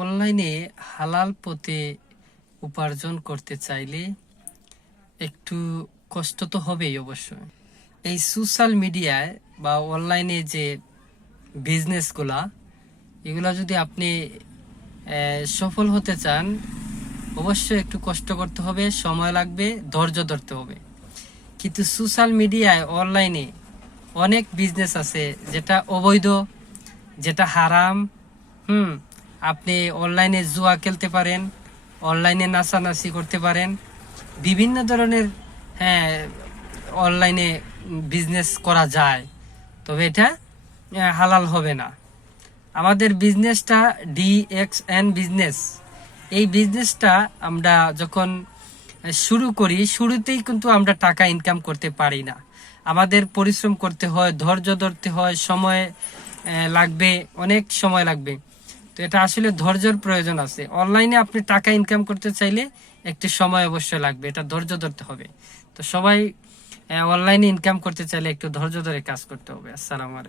অনলাইনে হালাল পথে উপার্জন করতে চাইলে একটু কষ্ট তো হবেই অবশ্যই। এই সোশ্যাল মিডিয়ায় বা অনলাইনে যে বিজনেসগুলা, এগুলা যদি আপনি সফল হতে চান, অবশ্যই একটু কষ্ট করতে হবে, সময় লাগবে, ধৈর্য ধরতে হবে। কিন্তু সোশ্যাল মিডিয়ায় অনলাইনে অনেক বিজনেস আছে যেটা অবৈধ, যেটা হারাম। আপনি অনলাইনে জুয়া খেলতে পারেন, অনলাইনে নাচানাচি করতে পারেন, বিভিন্ন ধরনের অনলাইনে বিজনেস করা যায়, তবে এটা হালাল হবে না। আমাদের বিজনেসটা DXN বিজনেস, এই বিজনেসটা আমরা যখন শুরু করি, শুরুতেই কিন্তু আমরা টাকা ইনকাম করতে পারি না। আমাদের পরিশ্রম করতে হয়, ধৈর্য ধরতে হয়, সময় লাগবে, অনেক সময় লাগবে। তো এটা আসলে ধৈর্যের প্রয়োজন আছে। অনলাইনে আপনি টাকা ইনকাম করতে চাইলে একটু সময় অবশ্যই লাগবে, এটা ধৈর্য ধরতে হবে। তো সবাই অনলাইনে ইনকাম করতে চাইলে একটু ধৈর্য ধরে কাজ করতে হবে। আসসালামু আলাইকুম।